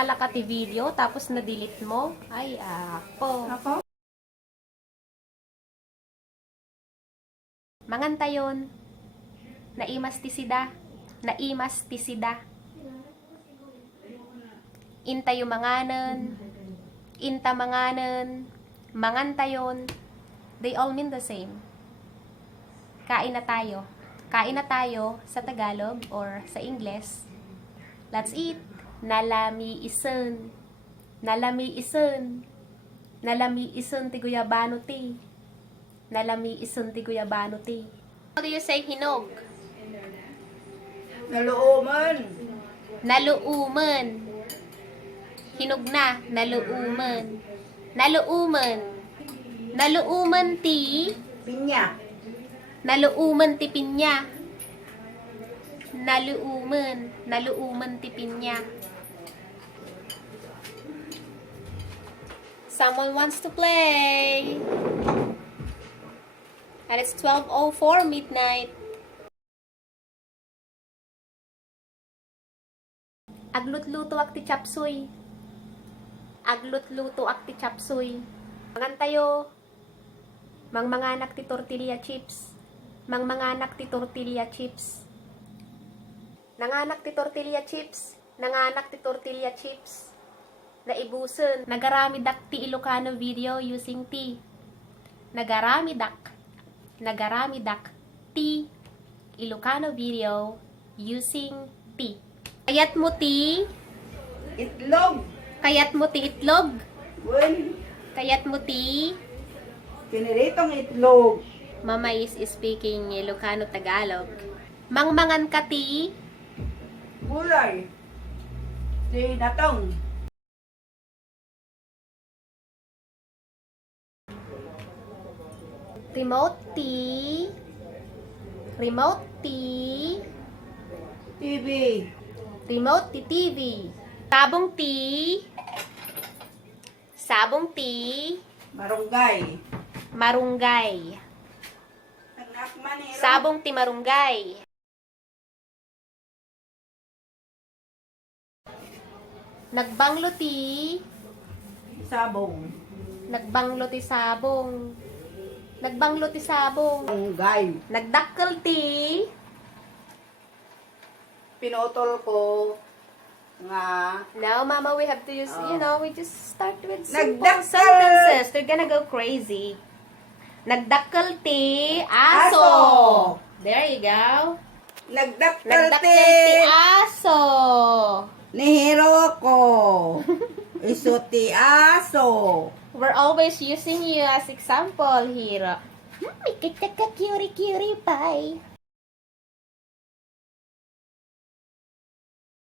nagtala ka ti video tapos na-delete mo? Ay, ako. Ako? Mangan tayon. Naimas ti sida. Naimas ti sida. Intayo manganen. Inta manganen. Mangan tayon. They all mean the same. Kain na tayo. Kain na tayo sa Tagalog or sa English. Let's eat. Nalamiisen. Nalamiisen. Nalamiisen ti guyabano ti. Nalamiisen ti guyabano ti. How do you say hinog? Naluomen. Naluomen. Hinog na. Naluomen. Naluomen. Naluomen ti. Pinya. Naluomen ti pinya. Naluomen. Naluomen ti pinya. Someone wants to play. And it's 12:04 midnight. Aglutlutoak ti chapsuy. Aglutlutoak ti chapsuy. Mangan tayo. Mangmanganak ti tortilla chips. Mangmanganak ti tortilla chips. Nanganak ti tortilla chips. Nanganak ti tortilla chips. Naibusen. Nagaramidak ti Ilocano video using ti. Nagaramidak. Nagaramidak ti Ilocano video using ti. Kayat mo ti. Itlog. Kayat mo ti itlog. Well, Kayat mo ti. piniritong itlog. Mama is speaking Ilocano Tagalog. Mangmangan ka ti. Gulay. Sinatong. Remote T. Remote T. TV. Remote T TV. Sabong T. Sabong T. Marunggay. Marunggay. Nagakmaniro. Sabong T marunggay. Nagbangglo ti. Sabong. Nagbanglo ti sabong. Nagbanglo ti sabong. Marunggay. Nagdakkel ti. Pinotol ko nga Now, Mama, we have to use, we just start with simple Nagdakkel. sentences. They're gonna go crazy. Nagdakkel ti aso. Aso. There you go. nagdakkel Nagdakkel ti ti aso. nihiro ko. Iso ti aso. We're always using you as example here. May kitaka curie-curie pie.